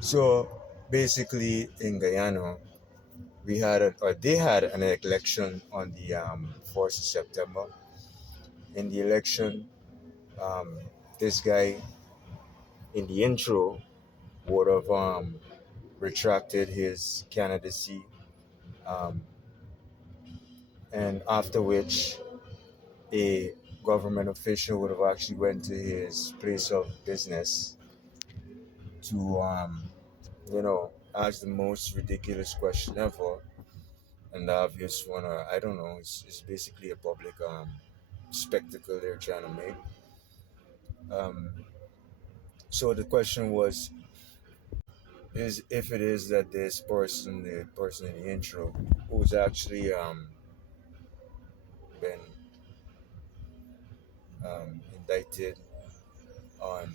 So basically, in Guyana, they had an election on the 4th of September. In the election, um, this guy in the intro would have retracted his candidacy, um, and after which a government official would have actually went to his place of business to ask the most ridiculous question ever. And the obvious one, I don't know, it's basically a public spectacle they're trying to make. Um, so the question was, is if it is that this person, the person in the intro, who's actually been indicted on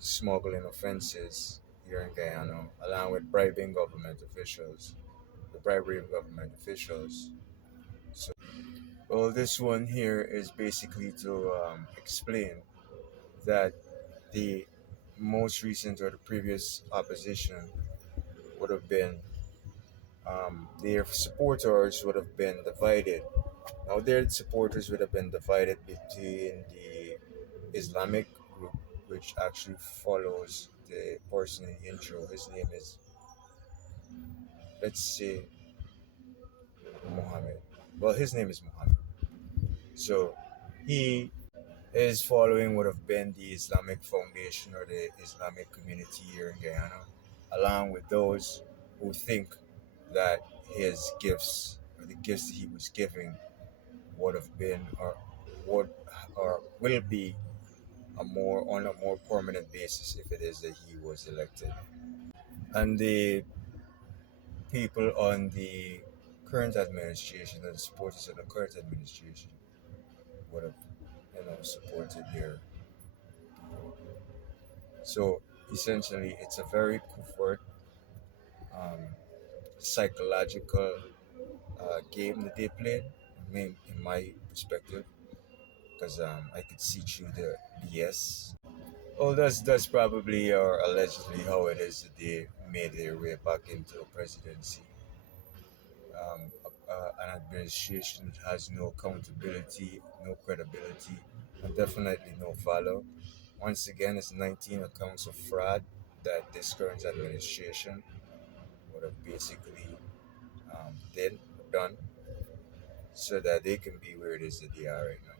smuggling offenses here in Guyana, along with bribing government officials, the bribery of government officials. So, well, this one here is basically to explain that the most recent or the previous opposition would have been their supporters would have been divided. Now, their supporters would have been divided between the Islamic group, which actually follows the person in the intro. His name is, let's say, Muhammad. Well, his name is Muhammad. So, he his following would have been the Islamic Foundation or the Islamic community here in Guyana, along with those who think that his gifts or the gifts that he was giving would have been would or will be a more on a more permanent basis if it is that he was elected. And the people on the current administration and the supporters of the current administration would have supported their people. So essentially, it's a very covert, um, psychological game that they played. I mean, in my perspective, because I could see through the BS. Oh, that's probably or allegedly how it is that they made their way back into a presidency. An administration that has no accountability, no credibility, and definitely no valor. Once again, it's 19 accounts of fraud that this current administration would have basically done so that they can be where it is that they are right now.